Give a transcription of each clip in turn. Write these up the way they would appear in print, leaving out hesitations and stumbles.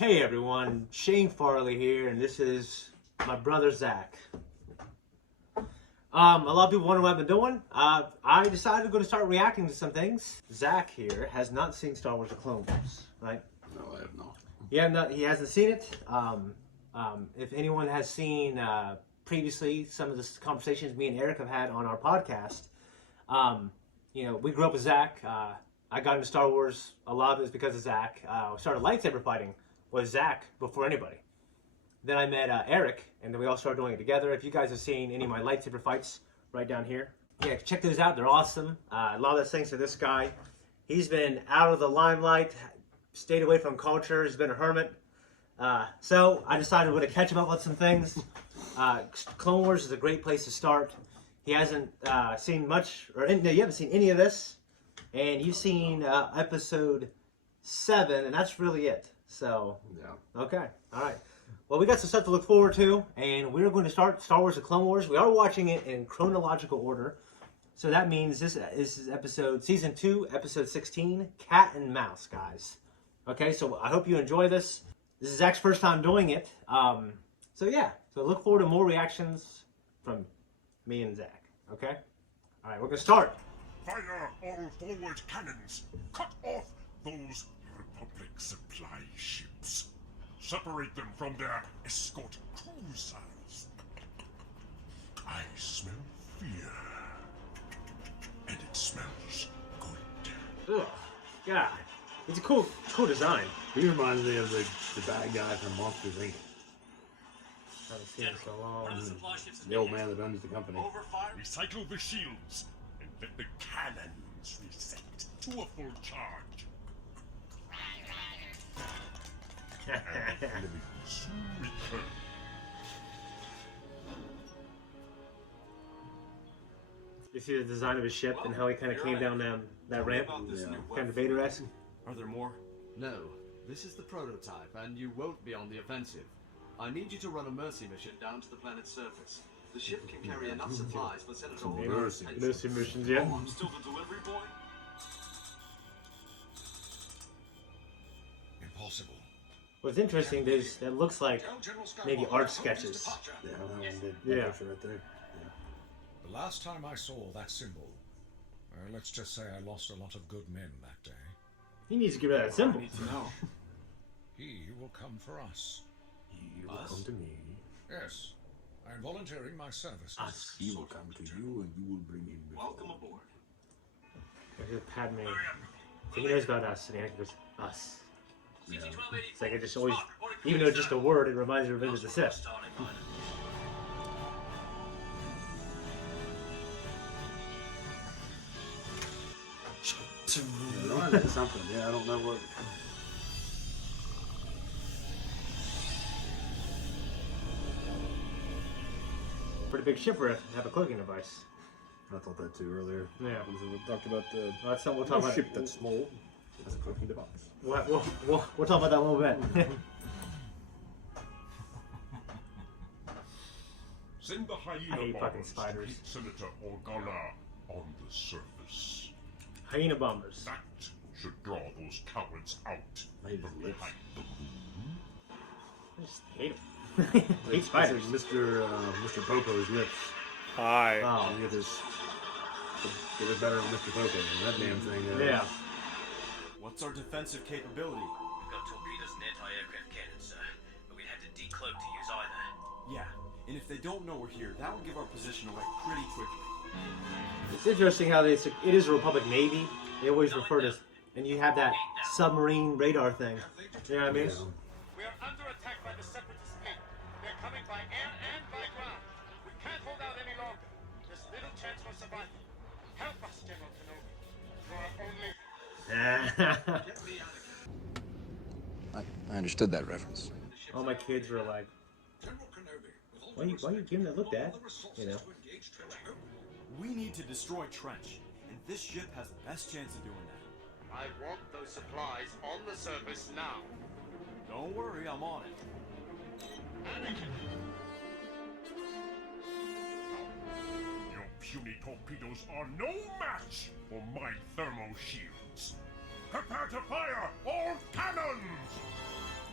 Hey everyone, Shane Farley here, and this is my brother Zach. A lot of people wonder what I've been doing. I decided I'm going to start reacting to some things. Zach here has not seen Star Wars: The Clone Wars, right? No, I have not. Yeah, he hasn't seen it. If anyone has seen previously some of the conversations me and Eric have had on our podcast, we grew up with Zach. I got into Star Wars. A lot of it is because of Zach. I started lightsaber fighting with Zach before anybody. Then I met Eric, and then we all started doing it together. If you guys have seen any of my lightsaber fights, right down here, yeah, check those out. They're awesome. A lot of that's thanks to this guy. He's been out of the limelight, stayed away from culture. He's been a hermit. So I decided we're going to catch him up with some things. Clone Wars is a great place to start. He hasn't seen much, no, you haven't seen any of this, and you've seen episode 7, and that's really it. So, yeah. Okay, all right. Well, we got some stuff to look forward to, and we're going to start Star Wars: The Clone Wars. We are watching it in chronological order. So that means this is season 2, episode 16, Cat and Mouse, guys. Okay, so I hope you enjoy this. This is Zach's first time doing it. So look forward to more reactions from me and Zach. Okay? All right, we're going to start. Fire all forward cannons! Cut off those Republic supply ships! Separate them from their escort cruisers! I smell fear. And it smells good. Ugh, God. It's a cool design. He reminds me of the bad guy from Monsters, Inc. I haven't seen it so long. The old man that owns the company. Recycle the shields and let the cannons reset to a full charge. Soon return. You see the design of his ship and how he kind of came down that ramp? Yeah. Kind of Vader-esque. Are there more? No, this is the prototype, and you won't be on the offensive. I need you to run a mercy mission down to the planet's surface. The ship can carry enough supplies for Senator Organa's Mercy missions, yeah. Oh, I'm still the delivery boy? Impossible. What's interesting is that looks like maybe art sketches. Yeah, that one did. Yeah. Picture right there. The last time I saw that symbol, let's just say I lost a lot of good men that day. He needs to get rid of that symbol. I need to know. He will come for us. He will Us? come to me. Yes, I am volunteering my services. Us. He will come to you, and you will bring him before. Welcome aboard. There's Padme. So he knows about us, and he goes, us. Yeah. It's like it just always, even though it's just a word, it reminds me of Revenge of the Sith. It reminds me of something. Yeah, I don't know what. Pretty big ship for have a cooking device. I thought that too earlier. Yeah. We talked about the Well, that's something we'll talk about. ship that's small. That's a cooking device. We'll talk about that in a little bit. Send the I hyena hate fucking bombers to spiders. hit Senator Organa on the surface. Hyena bombers. That should draw those cowards out. Made from of lips. behind the moon. I just hate them. Hate spiders. It's like Mr. Popo's lips. Hi. You get this. Get it better than Mr. Popo. That damn thing. Yeah. What's our defensive capability? We've got torpedoes and anti-aircraft cannons, sir. But we'd have to decloak to use either. Yeah, and if they don't know we're here, that will give our position away pretty quickly. It's interesting how it is a Republic Navy. They always refer to, and you have that submarine radar thing. You know what I mean? Yeah. We are under attack by the Separatist fleet. They're coming by air and by ground. We can't hold out any longer. There's little chance for survival. Help us, General Kenobi. You are only... I understood that reference. All my kids were like, why you giving that look, Dad? You know. We need to destroy Trench, and this ship has the best chance of doing that. I want those supplies on the surface now. Don't worry, I'm on it. Your puny torpedoes are no match for my thermo shields. Prepare to fire all cannons!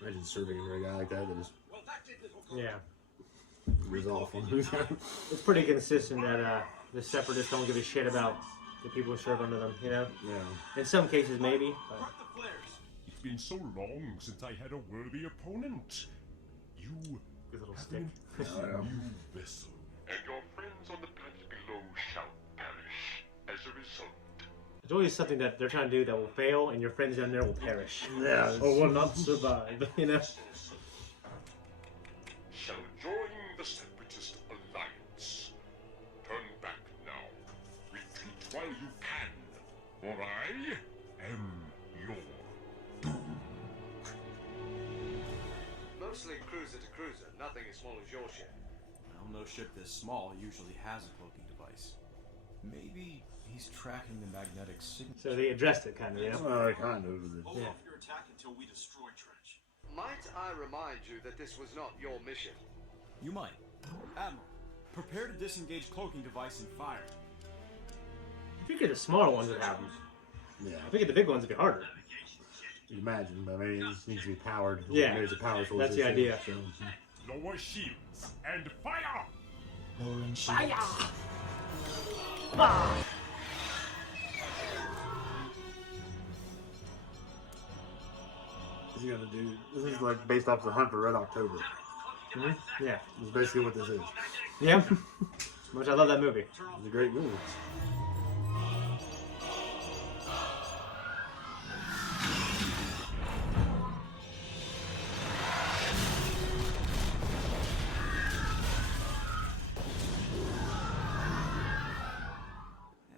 Imagine serving under a guy like that just Yeah. was off. It's pretty consistent that the separatists don't give a shit about the people who serve under them, you know? Yeah. In some cases, maybe. But It's been so long since I had a worthy opponent. You good little have stick. been a new vessel. And your friends on the planet below shall perish as a result. There's always something that they're trying to do that will fail, and your friends down there will perish. Yeah. Or will not survive, you know? Shall join the Separatist Alliance. Turn back now. Retreat while you can, or I am your doom. Mostly cruiser to cruiser, nothing as small as your ship. Well, no ship this small usually has a cloaking device. Maybe he's tracking the magnetic signal. So they addressed it, kind of, you know? Well, kind of. Hold Yeah. off your attack until we destroy Trench. Might I remind you that this was not your mission? You might. Admiral, prepare to disengage cloaking device and fire. I figured the smaller ones would have them. Yeah. I figured the big ones would be harder. You imagine, but maybe it needs to be powered. Yeah. Maybe it's a power source. That's the issue, idea. So. Lower shields and fire! What's he gonna do? This is like based off the Hunt for Red October. Yeah. It's basically what this is. Yeah. Which I love that movie. It's a great movie.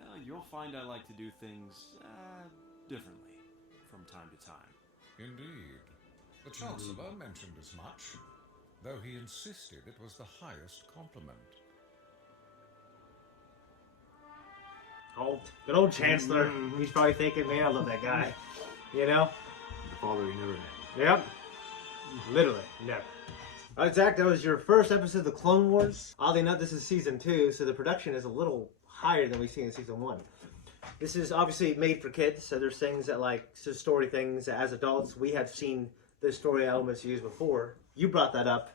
Well, you'll find I like to do things differently from time to time. Indeed. The Chancellor mentioned as much, though he insisted it was the highest compliment. Good old Chancellor. He's probably thinking, man, I love that guy. You know? The father he never had. Yep. Literally, never. All right, Zach, that was your first episode of the Clone Wars. Oddly enough, this is season 2, so the production is a little higher than we see in season 1. This is obviously made for kids, so there's things that so story things that as adults we have seen the story elements used before. You brought that up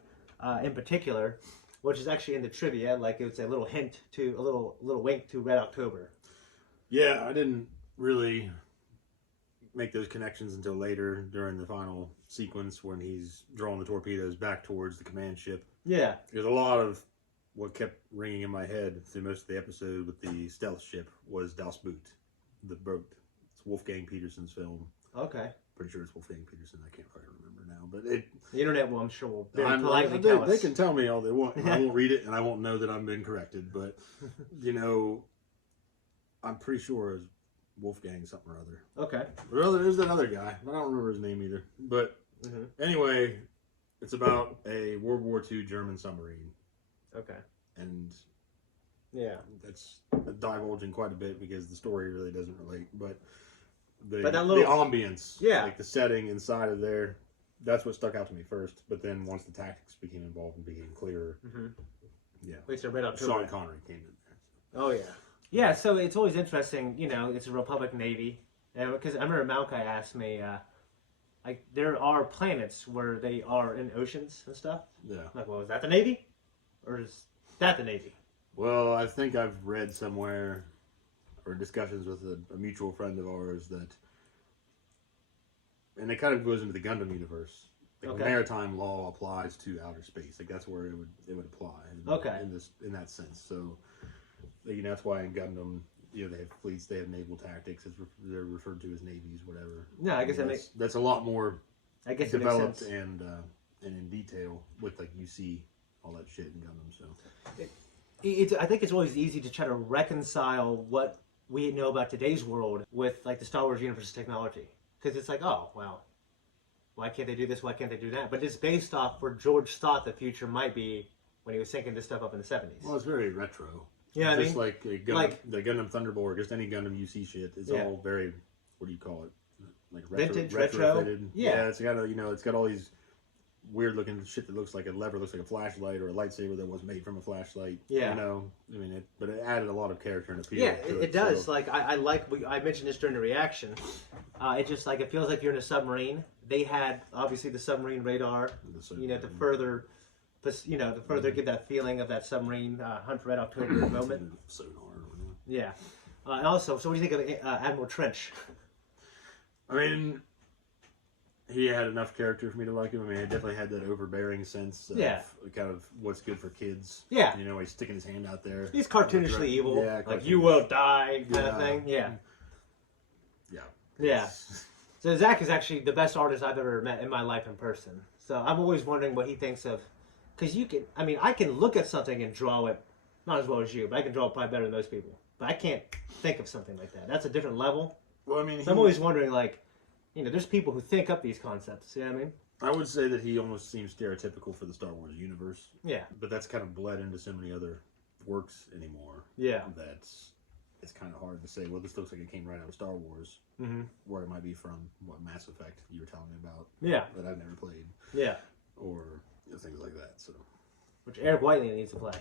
in particular, which is actually in the trivia, like it was a little hint to a little wink to Red October. Yeah, I didn't really make those connections until later during the final sequence when he's drawing the torpedoes back towards the command ship. Yeah. There's a lot of what kept ringing in my head through most of the episode with the stealth ship was Das Boot, the boat. It's Wolfgang Petersen's film. Okay. Pretty sure it's Wolfgang Petersen. I can't quite remember now, but it. The internet, well, I'm sure will very politely tell us. They can tell me all they want. I won't read it, and I won't know that I've been corrected. But you know, I'm pretty sure it's Wolfgang something or other. Okay. There's that other guy. I don't remember his name either. But anyway, it's about a World War II German submarine. Okay. And yeah, that's divulging quite a bit because the story really doesn't relate. But the little ambience, yeah, like the setting inside of there, that's what stuck out to me first. But then once the tactics became involved and became clearer, yeah. Wait, so Red October. Sean Connery came in there. So. Oh yeah. Yeah, so it's always interesting, you know, it's a Republic Navy. Because I remember Malachi asked me, like, there are planets where they are in oceans and stuff. Yeah. I'm like, well, is that the Navy? Or is that the Navy? Well, I think I've read somewhere, or discussions with a mutual friend of ours, that, and it kind of goes into the Gundam universe. Like maritime law applies to outer space. Like that's where it would apply. In that sense. So, you know, that's why in Gundam, you know, they have fleets, they have naval tactics. They're referred to as navies, whatever. No, I guess that's a lot more. I guess developed it makes sense. and in detail with like you see all that shit in Gundam. So. I think it's always easy to try to reconcile what we know about today's world with like the Star Wars universe technology, because it's like, oh well, why can't they do this? Why can't they do that? But it's based off where George thought the future might be when he was thinking this stuff up in the 70s. Well, it's very retro. Yeah, just like a Gundam, the Gundam Thunderbolt, or just any Gundam you see shit. It's all very, what do you call it? Like vintage, retro. Yeah, it's got it's got all these weird looking shit that looks like a lever, looks like a flashlight, or a lightsaber that was made from a flashlight. Yeah, you know, I mean, but it added a lot of character and appeal. Yeah, to it does. So. Like I mentioned this during the reaction. It just like it feels like you're in a submarine, they had obviously the submarine radar, to further, give that feeling of that submarine Hunt for Red October moment. Sonar. Yeah. And also, so what do you think of Admiral Trench? I mean, he had enough character for me to like him. I mean, he definitely had that overbearing sense of kind of what's good for kids. Yeah. He's sticking his hand out there. He's cartoonishly evil. Yeah, like, you will die kind of thing. Yeah. Yeah. Yeah. So Zach is actually the best artist I've ever met in my life in person. So I'm always wondering what he thinks of, because I can look at something and draw it, not as well as you, but I can draw it probably better than most people. But I can't think of something like that. That's a different level. Well, I mean, so I'm always wondering, there's people who think up these concepts. You know what I mean? I would say that he almost seems stereotypical for the Star Wars universe. Yeah. But that's kind of bled into so many other works anymore. Yeah. It's kind of hard to say, well, this looks like it came right out of Star Wars, where it might be from Mass Effect you were telling me about. Yeah. That I've never played. Yeah. Or things like that. So. Which Eric Whiteley needs to play.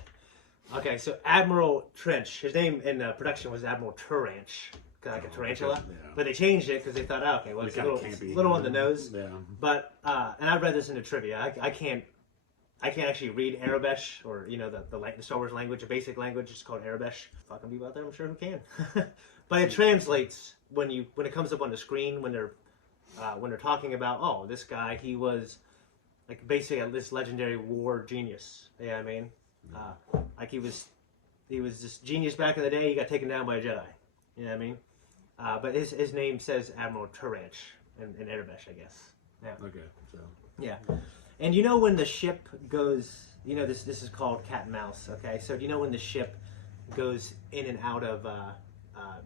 Okay, so Admiral Trench, his name in production was Admiral Turanch, like a tarantula, but they changed it because they thought, okay, well, it's a little on the nose. Yeah. But and I read this in the trivia. I can't actually read Arabesh, or the Star Wars language, a basic language. It's called Arabesh. Fucking people out there, I'm sure who can. But it translates when it comes up on the screen when they're talking about, this guy, he was like basically this legendary war genius. You know what I mean? Like he was this genius back in the day. He got taken down by a Jedi. You know what I mean? But his name says Admiral Turanch in Arabesh, I guess. Yeah. Okay. So. Yeah. And when the ship goes, this is called cat and mouse. Okay. So do you know when the ship goes in and out of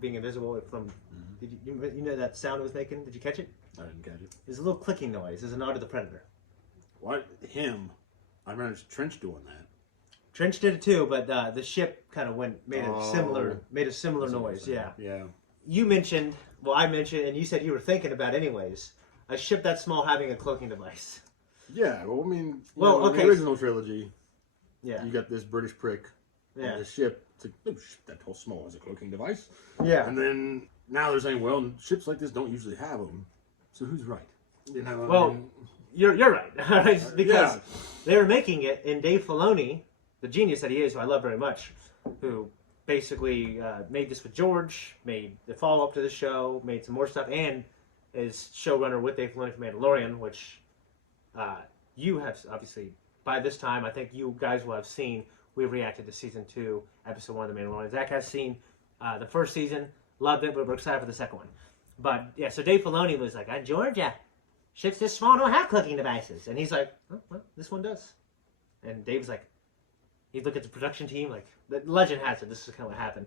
being invisible from? Did you know that sound it was making? Did you catch it? I didn't catch it. There's a little clicking noise. There's a nod to the Predator. What? Him? I remember Trench doing that. Trench did it too, but the ship kind of made a similar noise. Yeah. Yeah. You mentioned, I mentioned, and you said you were thinking about anyways, a ship that small having a cloaking device. Yeah. Well, I mean, okay. In the original trilogy, yeah, you got this British prick on the ship. It's like, that whole small has a cloaking device. Yeah. And then now they're saying, well, ships like this don't usually have them. So who's right? You're right, because they were making it, and Dave Filoni, the genius that he is, who I love very much, who basically made this with George, made the follow-up to the show, made some more stuff, and is showrunner with Dave Filoni for Mandalorian, which you have, obviously, by this time, I think you guys will have seen, we've reacted to Season 2, Episode 1 of The Mandalorian. Zach has seen the first season, loved it, but we're excited for the second one. But, yeah, so Dave Filoni was like, Georgia, ships this small don't have cloaking devices. And he's like, well, this one does. And Dave's like, he'd look at the production team, like, the legend has it, this is kind of what happened.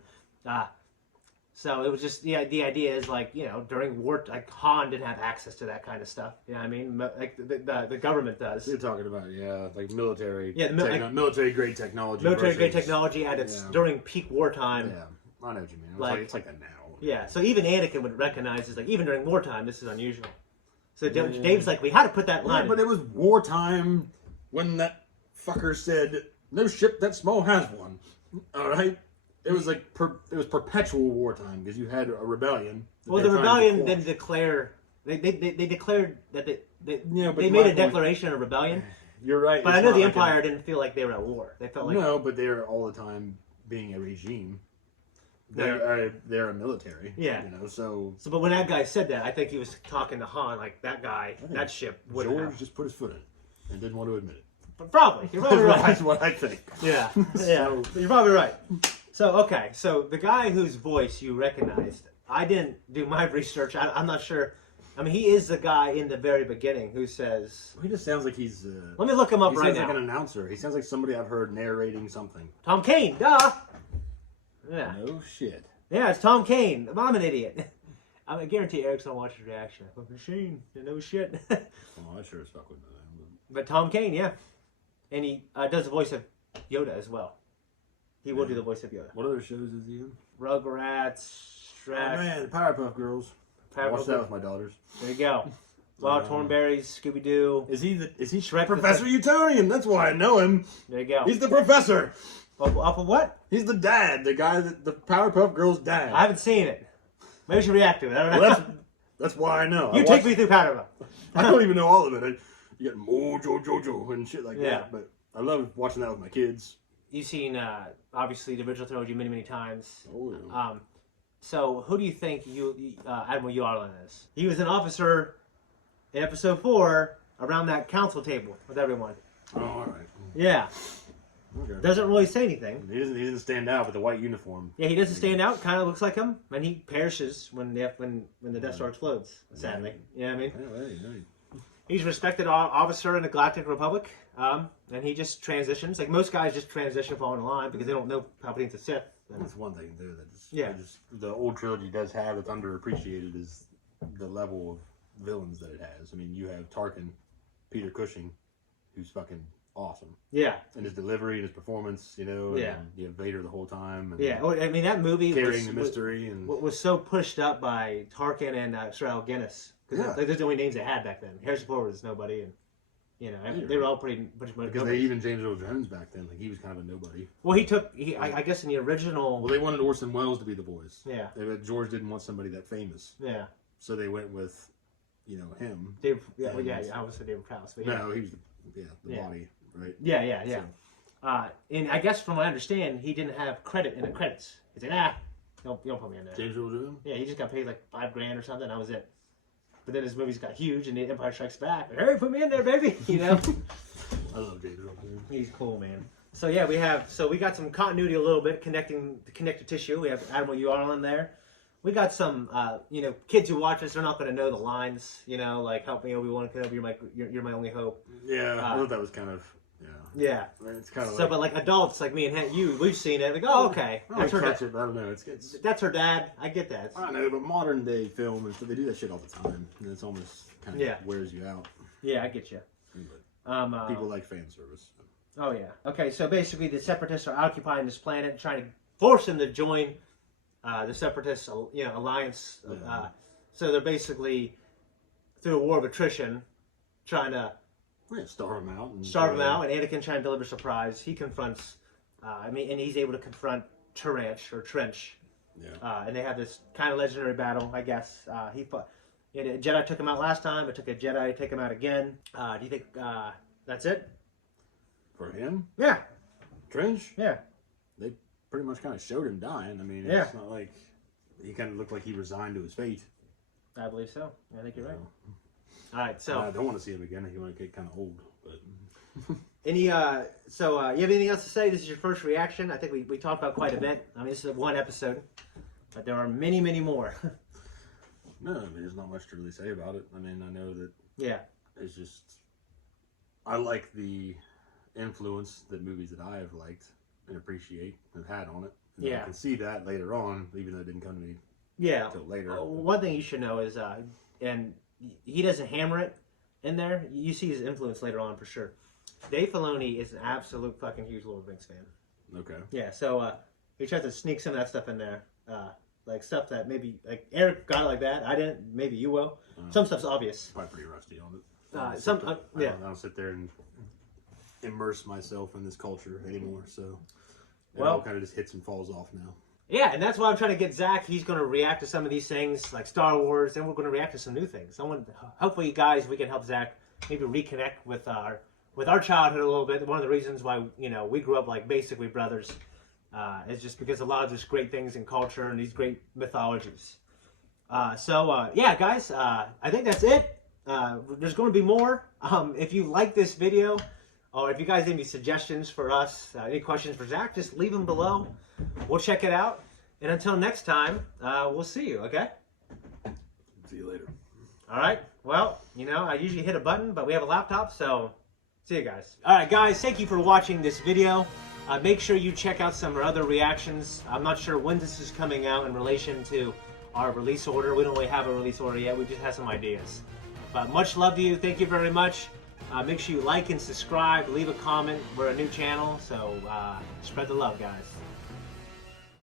So it was just, the idea is, like, during war, like, Han didn't have access to that kind of stuff. You know what I mean? Like, the government does. You're talking about, like military, military-grade technology. Military-grade technology at its, during peak wartime. Yeah, I know what you mean. It's like that now. Yeah, so even Anakin would recognize, it's like, even during wartime, this is unusual. So Dave's like, we had to put that line. Yeah, but it was wartime when that fucker said, no ship that small has one. All right? It was like, it was perpetual wartime because you had a rebellion. Well, the rebellion then declared, they declared that they made a declaration of rebellion. You're right. But I know the Empire didn't feel like they were at war. They felt like... No, but they're all the time being a regime. They're a military. Yeah. So but when that guy said that, I think he was talking to Han, like, that guy, that ship would have. George just put his foot in it and didn't want to admit it. But probably. You're probably right. That's what I think. Yeah. Yeah. You're probably right. So, okay. So, the guy whose voice you recognized, I didn't do my research. I'm not sure. I mean, he is the guy in the very beginning who says... He just sounds like he's... Let me look him up right now. He sounds like an announcer. He sounds like somebody I've heard narrating something. Tom Kane, duh! Yeah. No shit. Yeah, it's Tom Kane. I'm an idiot. I guarantee Eric's gonna watch his reaction. Machine, no shit. Oh, I sure as fuck wouldn't know that. But Tom Kane, yeah. And he does the voice of Yoda as well. He will do the voice of Yoda. What other shows is he in? Rugrats, Shrek. Oh man, Powerpuff Girls. I watched that with my daughters. There you go. Wild Thornberries, Scooby Doo. Is he Shrek? Professor Utonian? That's why I know him. There you go. He's the professor. Off of what? He's the dad, the guy that the Powerpuff Girls' dad. I haven't seen it. Maybe we should react to it. I don't know. That's why I know. You take me through Panorama. I don't even know all of it. You got Mojo Jojo and shit like Yeah. that. But I love watching that with my kids. You've seen, obviously, the original trilogy many, many times. Oh, yeah. So, who do you think Admiral Yarlin is? He was an officer in Episode 4 around that council table with everyone. Oh, all right. Yeah. Okay. Doesn't really say anything. He doesn't stand out with the white uniform. Yeah, he doesn't stand out. Kind of looks like him, and he perishes when the Death Star explodes. Sadly, you know what I mean. Hey. He's a respected officer in the Galactic Republic, and he just transitions. Like most guys, just transition following the line because they don't know Palpatine's a Sith. That's one thing too. Yeah. The old trilogy does have that's underappreciated is the level of villains that it has. I mean, you have Tarkin, Peter Cushing, who's fucking awesome. Yeah. And his delivery and his performance, you know. Yeah. And you have Vader the whole time. And Yeah. Well, I mean, that movie carrying the mystery and was so pushed up by Tarkin and Sir Alec Guinness. Because Yeah. those are the only names they had back then. Harrison Ford was nobody, and you know they were all pretty much because nobody. they even James Earl Jones back then, like he was kind of a nobody. Well, I guess in the original. Well, they wanted Orson Welles to be the voice. Yeah. George didn't want somebody that famous. Yeah. So they went with, him. Dave, I would say David Prowse, but yeah. No, he was the body, right? Yeah. So, And I guess from what I understand, he didn't have credit in the credits. He's like, you don't put me in there. James Earl Jones? Yeah, he just got paid like $5,000 or something. That was it. But then his movies got huge, and The Empire Strikes Back. Hey, put me in there, baby. You know. I love James Earl Jones. He's cool, man. So yeah, we got some continuity a little bit, connecting the connective tissue. We have Admiral Yarlin there. We got some, kids who watch us. They're not going to know the lines, like "Help me, Obi-Wan Kenobi. You're my only hope." Yeah, I thought that was kind of. Yeah. It's kind of so, but like adults like me and you, we've seen it. Like, oh, okay, that's her dad. I don't know. That's her dad. I get that. I know, but modern day film and stuff, they do that shit all the time, and it's almost kind of wears you out. Yeah, I get you. But people like fan service. Oh yeah. Okay, so basically, the Separatists are occupying this planet, trying to force them to join the Separatist, alliance. So they're basically through a war of attrition, trying to. Starve him out. And Anakin trying to deliver a surprise. He confronts, and he's able to confront Trench. Yeah. And they have this kind of legendary battle, I guess. He fought. A Jedi took him out last time. It took a Jedi to take him out again. Do you think that's it? For him? Yeah. Trench? Yeah. They pretty much kind of showed him dying. I mean, it's not like he kind of looked like he resigned to his fate. I believe so. I think you're right. All right, so I don't want to see him again. He might get kind of old, but you have anything else to say? This is your first reaction. I think we talked about quite a bit. I mean, this is one episode, but there are many, many more. No, I mean, there's not much to really say about it. I mean, I know that. Yeah. It's just I like the influence that movies that I have liked and appreciate have had on it. And I can see that later on, even though it didn't come to me. Until later. One thing you should know is, and he doesn't hammer it in there. You see his influence later on for sure. Dave Filoni is an absolute fucking huge Lord of the Rings fan. Okay. Yeah, so he tries to sneak some of that stuff in there. Like stuff that maybe, like Eric got it like that. I didn't. Maybe you will. Some stuff's obvious. Probably pretty rusty on it. I don't sit there and immerse myself in this culture anymore, so it all kind of just hits and falls off now. Yeah, and that's why I'm trying to get Zach. He's going to react to some of these things, like Star Wars, and we're going to react to some new things. Hopefully, you guys, we can help Zach maybe reconnect with our childhood a little bit. One of the reasons why we grew up like basically brothers is just because a lot of these great things in culture and these great mythologies. Yeah, guys, I think that's it. There's going to be more. If you like this video, or if you guys have any suggestions for us, any questions for Zach, just leave them below. We'll check it out. And until next time, we'll see you, okay? See you later. All right. Well, I usually hit a button, but we have a laptop, so see you guys. All right, guys, thank you for watching this video. Make sure you check out some of our other reactions. I'm not sure when this is coming out in relation to our release order. We don't really have a release order yet. We just have some ideas. But much love to you. Thank you very much. Make sure you like and subscribe. Leave a comment. We're a new channel, so spread the love, guys.